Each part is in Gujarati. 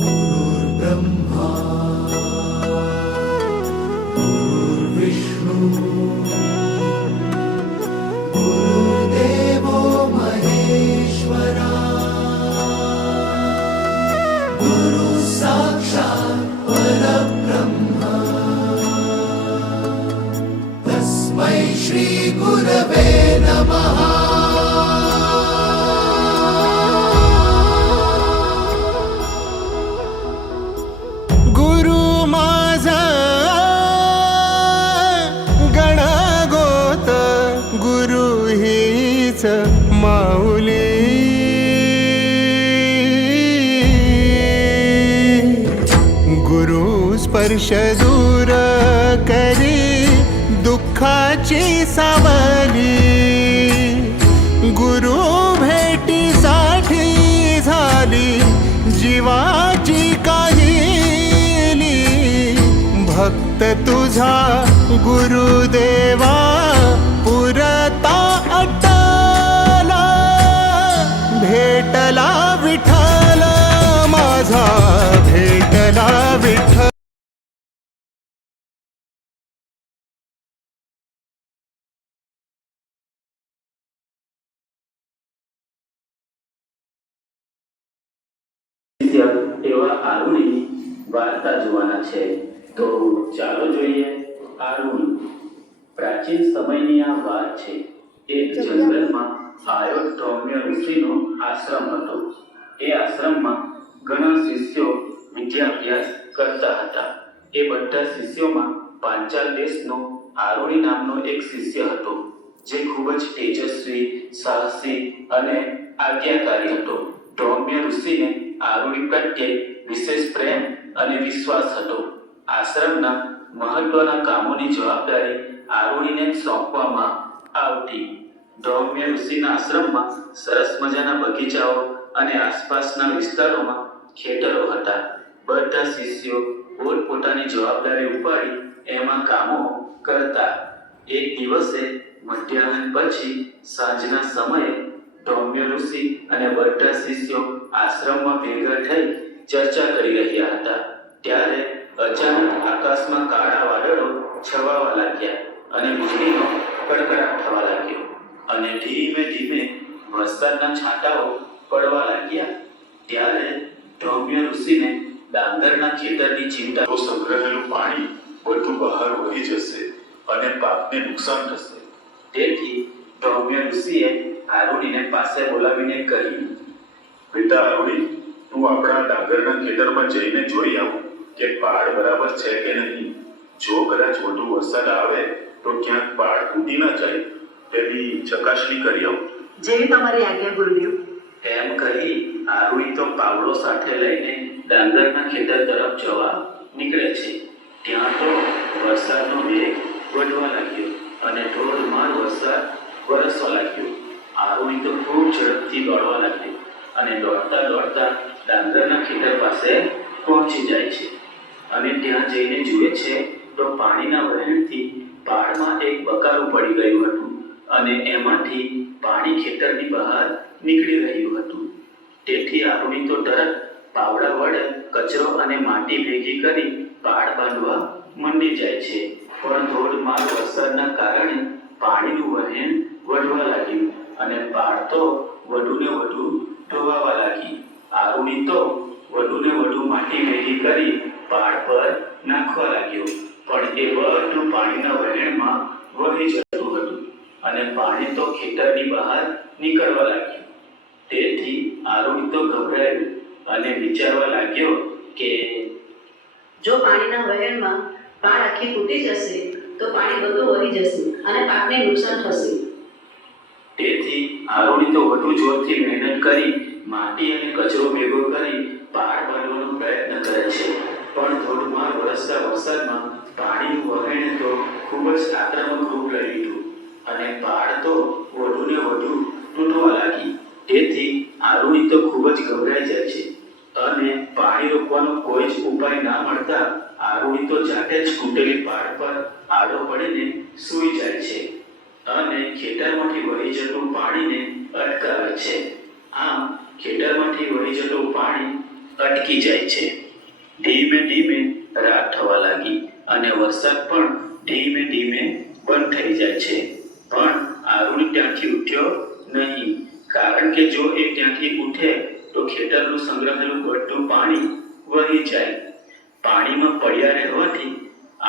गुरुर्ब्रह्मा गुरुर्विष्णु गुरुर्देवो महेश्वरा गुरु साक्षात् परब्रह्म तस्मै श्री गुरवे नमः। माऊली गुरु स्पर्श दूर करी दुःखाची सावली गुरु भेटीसाठी झाली जीवाची काहिली भक्त तुझा गुरुदेवा पुरता भेटला विठ्ठल माझा भेटला विठ्ठल। એવા આરુણીની વાર્તા જોવાના છે તો ચાલો જોઈએ આરુણી। પ્રાચીન સમયની આ વાત છે। એક જંગલમાં આયોધૌમ્ય ઋષિનો આશ્રમ હતો। એ આશ્રમમાં ઘણા શિષ્યો વિદ્યાભ્યાસ કરતા હતા। એ બધા શિષ્યોમાં પાંચાલ દેશનો આરુણી નામનો એક શિષ્ય હતો જે ખૂબ જ તેજસ્વી, સાહસી અને આજ્ઞાકારી હતો। ધૌમ્ય ઋષિને આરુણી પ્રત્યે વિશેષ પ્રેમ અને વિશ્વાસ હતો। આશ્રમના મહત્વના કામોની જવાબદારી આરુણીને સોંપવામાં આવતી। ધૌમ્ય ઋષિના આશ્રમમાં સરસ મજાના બગીચાઓ અને આસપાસના વિસ્તારોમાં ખેતરો હતા। બધા શિષ્યો પોતપોતાની જવાબદારી ઉપાડી એમાં કામો કરતા। એક દિવસે મધ્યાહન પછી સાંજના સમયે ધૌમ્ય ઋષિ અને બધા શિષ્યો આશ્રમમાં ભેગા થઈ ચર્ચા કરી રહ્યા હતા। ત્યારે અચાનક આકાશમાં કાળા વાદળો છવાવા લાગ્યા અને વીજળીનો કડકડાટ થવા લાગ્યો અને ધીમે ધીમે વરસાદના છાંટાઓ પડવા લાગ્યા। ત્યારે ધૌમ્ય ઋષિને ડાંગરના ખેતરની ચિંતા, તો સંગ્રહેલું પાણી બધું બહાર વહી જશે અને પાકને નુકસાન થશે। તેથી ધૌમ્ય ઋષિએ આરુણીને પાસે બોલાવીને કહ્યું, બેટા આરુણી, તું આપણા ડાંગરના ખેતરમાં જઈને જોઈ આવ કે પાડ બરાબર છે કે નહીં। જો કદાચ વધુ વરસાદ આવે તો ક્યાંક પાડ તૂટી ન જાય તેની ચકાસણી કરી આવ। જેવી તમારી આજ્ઞા ગુરુદેવ। એમ કહી આરુણી તો પાવડો સાથે લઈને ડાંગરના ખેતર તરફ જવા નીકળે છે। ત્યાં તો વરસાદનો વેગ વધવા લાગ્યો અને ધોધમાર વરસાદ વરસવા લાગ્યો। આરુણી તો ખૂબ ઝડપથી દોડવા લાગ્યો અને દોડતા દોડતા ડાંગરના ખેતર પાસે પહોંચી જાય છે અને ત્યાં જઈને જુએ છે તો પાણીના વહેણથી પાડમાં એક બકાલું પડી ગયું હતું અને એમાંથી પાણી ખેતરની બહાર નીકળી રહ્યું હતું। તેથી આરુણી તો તરત પાવડા વડે કચરો અને માટી ભેગી કરી પાડ બાંધવા મંડી જાય છે। પણ ધોધમાર વરસાદના કારણે પાણીનું વહેણ વધવા લાગ્યું અને પાડ તો વધુને વધુ ધોવાવા લાગી। આરુણી તો વધુને વધુ માટી ભેગી કરી પાડ પર નાખવા લાગ્યો પણ એ બધું પાણીના વહેણમાં વહી જતું હતું અને પાણી તો ખેતરની બહાર નીકળવા લાગ્યું। તેથી આરુણી તો ગભરાયો અને વિચારવા લાગ્યો કે જો પાણીના વહેણમાં પાળ આખી તૂટી જશે તો પાણી બધું વહી જશે અને પાકને નુકસાન થશે। તેથી આરુણી તો વધુ જોરથી મહેનત કરી માટી અને કચરો ભેગો કરી પાળ બાંધવાનો પ્રયત્ન કરે છે પણ ધોધમાર વરસતા વરસાદમાં પાણીનું વહેણ તો ખૂબ જ આક્રમક રૂપ લઈ લીધું અને પાળ તો વધુને વધુ તૂટવા લાગી। તેથી આરુણી તો ખૂબ જ ગભરાઈ જાય છે અને પાણી રોકવાનો કોઈ જ ઉપાય ના મળતા આરુણી તો જાતે જ તૂટેલી પાળ પર આડો પડીને સૂઈ જાય છે અને ખેતરમાંથી વહી જતું પાણીને અટકાવે છે। આમ ખેતરમાંથી વહી જતું પાણી અટકી જાય છે. ધીમે ધીમે રાત થવા લાગી અને વરસાદ પણ ધીમે ધીમે બંધ થઈ જાય છે. પણ આરુણી ત્યાંથી ઉઠ્યો નહીં, કારણ કે જો એ ત્યાંથી ઉઠે તો ખેતરનું સંગ્રહેલું બધું પાણી વહી જાય. પાણીમાં પડ્યા રહેવાથી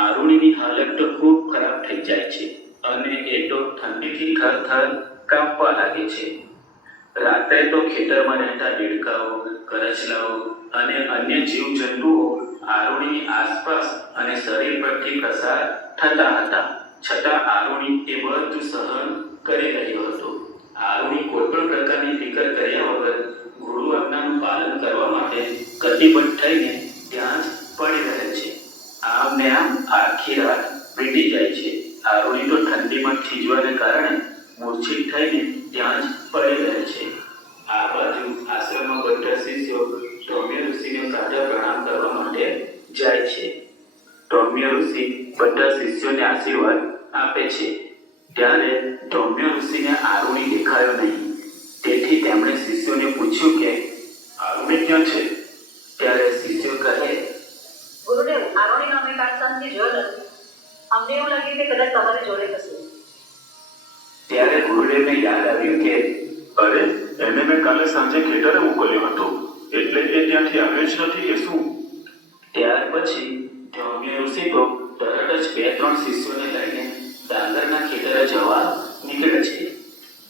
આરુણીની હાલત તો ખૂબ ખરાબ થઈ જાય છે અને એ તો ઠંડીથી થરથર કાંપવા લાગે છે. રાત્રે તો ખેતરમાં રહેતા દેડકાઓ, કરચલાઓ અને અન્ય જીવજંતુઓ આરુણીની આસપાસ અને શરીર પરથી પસાર થતા હતા. છતાં આરુણી એ બધું સહન કરી રહ્યો હતો. આરુણી કોઈ પણ પ્રકારની ફિકર કર્યા વગર ગુરુ આજ્ઞાનું પાલન કરવા માટે કટિબદ્ધ થઈને ત્યાં જ પડી રહે છે. આમ ને આમ આખી રાત વીતી જાય છે. આરુણી તો ઠંડીમાં ખીજવાને કારણે મૂર્છિત થઈને ત્યાં જ પડી રહે છે. આ બાજુ આશ્રમમાં બધા શિષ્યો ધૌમ્ય ઋષિને સાદા પ્રણામ કરવા માટે જાય છે. ધૌમ્ય ઋષિ બધા શિષ્યોને આશીર્વાદ આપે છે. ત્યારે ધૌમ્ય ઋષિને આરુણી દેખાયો નહીં. તેથી તેમણે શિષ્યોને પૂછ્યું કે આરુણી ક્યાં છે? ત્યારે શિષ્યો કહે, ગુરુદેવ, આરોણીનો અમે કાલ સાંજથી જોયો નથી. અમને એવું લાગ્યું કે કદાચ તમારી જોડે હશે. ત્યારે ગુરુદેવને યાદ આવ્યું કે અરે, એને મેં કાલે સાંજે ખેતરે મોકલ્યો હતો, એટલે એ ત્યાંથી આવ્યો જ નથી કે શું? ત્યાર પછી ધૌમ્ય ઋષિ તો તરત જ 2-3 શિષ્યોને લઈને ડાંગરના ખેતરે જવા નીકળે છે.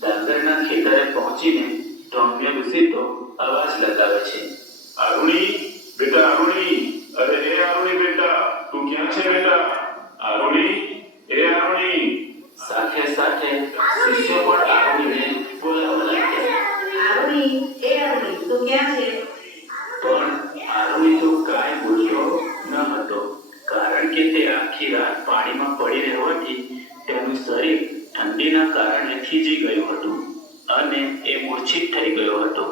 ડાંગરના ખેતરે પહોંચીને ધૌમ્ય ઋષિ તો અવાજ લગાવે છે, આરુણી, બેટા આરુણી, અરે એ આરુણી બેટા, તું ક્યાં છે બેટા? આરુણી, એ આરુણી. સાથે સાથે શિષ્યો પણ આરુણીને બોલાવવા લાગ્યા. આરોણી, એ આરોણી, તું ક્યાં છે? પણ આરુણી તો કાંઈ બોલ્યો ન હતો, કારણ કે તે આખી રાત પાણીમાં પડી રહેવાથી તેનું શરીર ઠંડીના કારણે થીજી ગયું હતું અને એ મૂર્છિત થઈ ગયો હતો.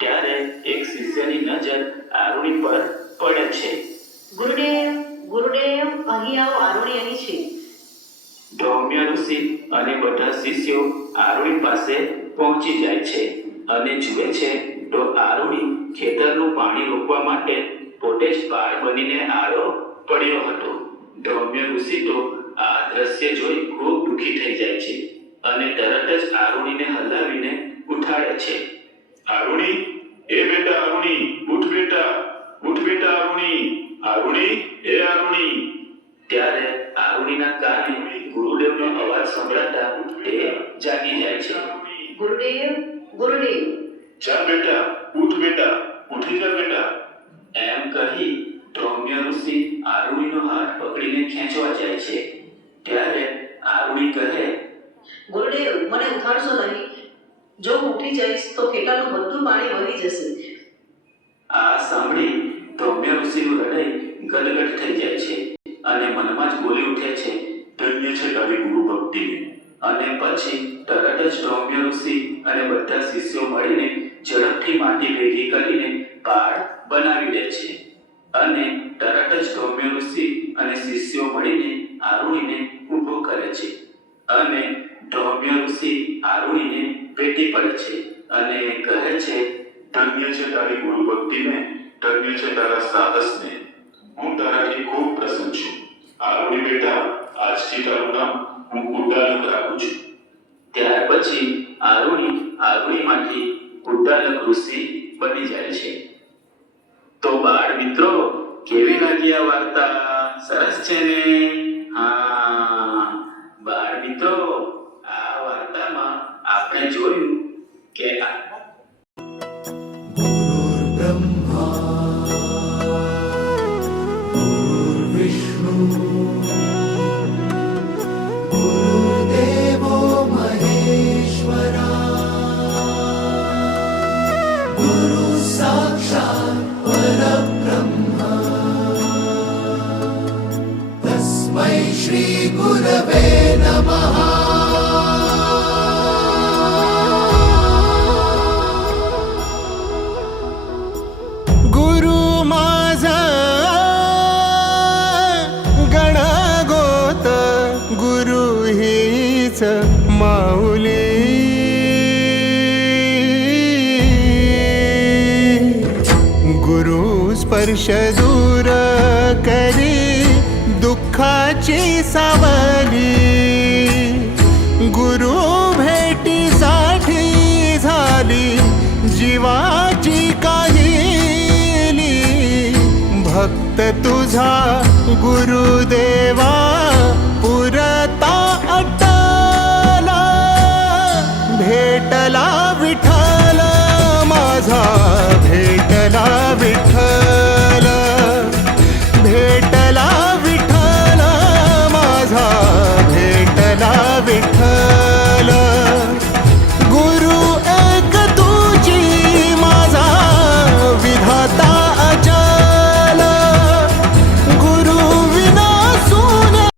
ત્યારે એક શિષ્યની નજર આરુણી પર પડે છે. ગુરુદેવ, ગુરુદેવ, અહીં આવો, આરોણી અહીં છે. ધૌમ્ય ઋષિ અને બધા શિષ્યો આરુણી પાસે પહોંચી જાય છે અને જુએ છે તો આરુણી ખેતરનું પાણી રોકવા માટે પોતે જ પાળ બનીને આડો પડ્યો હતો. ધૌમ્ય ઋષિ તો આ દ્રશ્ય જોઈ ખૂબ દુઃખી થઈ જાય છે અને તરત જ આરુણીને હલાવીને ઉઠાડે છે. આરુણી, એ બેટા આરુણી, ઉઠ બેટા, ઉઠ બેટા આરુણી, આરુણી, એ આરુણી. ત્યારે આરુણીના કાને ગુરુદેવનો અવાજ સંભળાતા તે જાગી જાય છે. ગુરુદેવ, ગુરુદેવ. જા બેટા, ઉઠ બેટા, ઉઠી જા બેટા. એમ કહી ધૌમ્ય ઋષિ આરુણીનો હાથ પકડીને ખેંચવા જાય છે. ત્યારે આરુણી કહે, ગુરુદેવ, મને ઉઠાડશો નહીં. જો હું ઉઠી જઈશ તો ખેતરનું બધું પાણી વહી જશે. આ સાંભળી ધૌમ્ય ઋષિનું હૃદય ગદગદ થઈ જાય છે અને મનમાં જ બોલી ઉઠે છે, ધન્ય છે તારી ગુરુ ભક્તિ. અને પછી તરત જ ધૌમ્ય ઋષિ અને બધા શિષ્યો મળીને ઝડપથી માટી ભેગી કરીને પાળ બનાવી દે છે અને તરત જ ધૌમ્ય ઋષિ અને શિષ્યો મળીને આરુણીને ઊભો કરે છે અને ધૌમ્ય ઋષિ આરુણીને ભેટી પડે છે અને કહે છે, ધન્ય છે તારી ગુરુ ભક્તિને, ધન્ય છે તારા સાહસને. હું તારાથી ખૂબ પ્રસન્ન છું. આરુણી બેટા, આજથી તારું નામ હું ઉદ્દાલક રાખું છું. ત્યાર પછી આરુણીમાંથી ઉદ્દાલક ઋષિ બની જાય છે. તો બાળ મિત્રો, કેવી લાગી આ વાર્તા? સરસ છે ને? હા બાળ મિત્રો, આ વાર્તામાં આપણે જોયું કે गुरुर्ब्रह्मा गुरुर्विष्णु गुरुर्देवो महेश्वरा गुरु साक्षात् परब्रह्म तस्मै श्री गुरवे नमः. गुरु माझा गणगोत, गुरु हीच माऊली. हर्ष दूर करी दुःखाची सावली गुरु भेटीसाठी झाली जीवाची काहिली भक्त तुझा गुरुदेवा पुरता अटला भेटला